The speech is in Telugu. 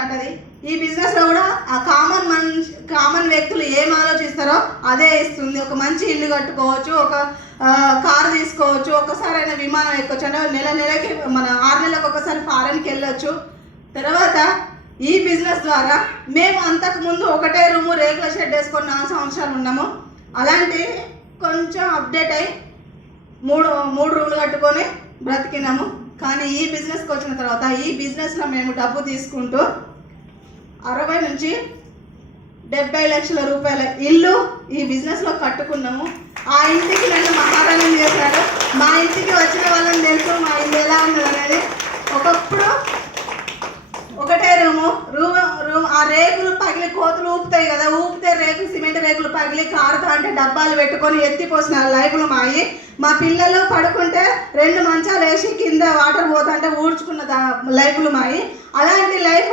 అంటది. ఈ బిజినెస్లో కూడా ఆ కామన్ వ్యక్తులు ఏం ఆలోచిస్తారో అదే ఇస్తుంది. ఒక మంచి ఇల్లు కట్టుకోవచ్చు, ఒక కారు తీసుకోవచ్చు, ఒక్కసారైనా విమానం ఎక్కొచ్చు, అంటే నెలకి మన 6 నెలలకు ఒకసారి ఫారెన్కి వెళ్ళొచ్చు. తర్వాత ఈ బిజినెస్ ద్వారా మేము అంతకుముందు ఒకటే రూము రేకుల షెడ్ వేసుకొని 4 సంవత్సరాలు ఉన్నాము. అలాంటి కొంచెం అప్డేట్ అయ్యి మూడు రూములు కట్టుకొని బ్రతికినాము. కానీ ఈ బిజినెస్కి వచ్చిన తర్వాత ఈ బిజినెస్లో మేము డబ్బు తీసుకుంటూ 60 నుంచి 70 లక్షల రూపాయల ఇల్లు ఈ బిజినెస్లో కట్టుకున్నాము. ఆ ఇంటికి నన్ను మహారాణం చేశారు. మా ఇంటికి వచ్చిన వాళ్ళని తెలుసు మా ఇల్లు ఎలా ఉన్నది అనేది. ఒకప్పుడు ఒకటే రూమ్ ఆ రేకులు పగిలి కోతులు ఊపుతాయి కదా, ఊపితే రేకులు సిమెంట్ రేకులు పగిలి కారుతో అంటే డబ్బాలు పెట్టుకొని ఎత్తిపోసిన లైఫ్లు మాయి. మా పిల్లలు పడుకుంటే 2 మంచాలు వేసి కింద వాటర్ పోతుంటే ఊడ్చుకున్న లైఫ్లు మాయి. అలాంటి లైఫ్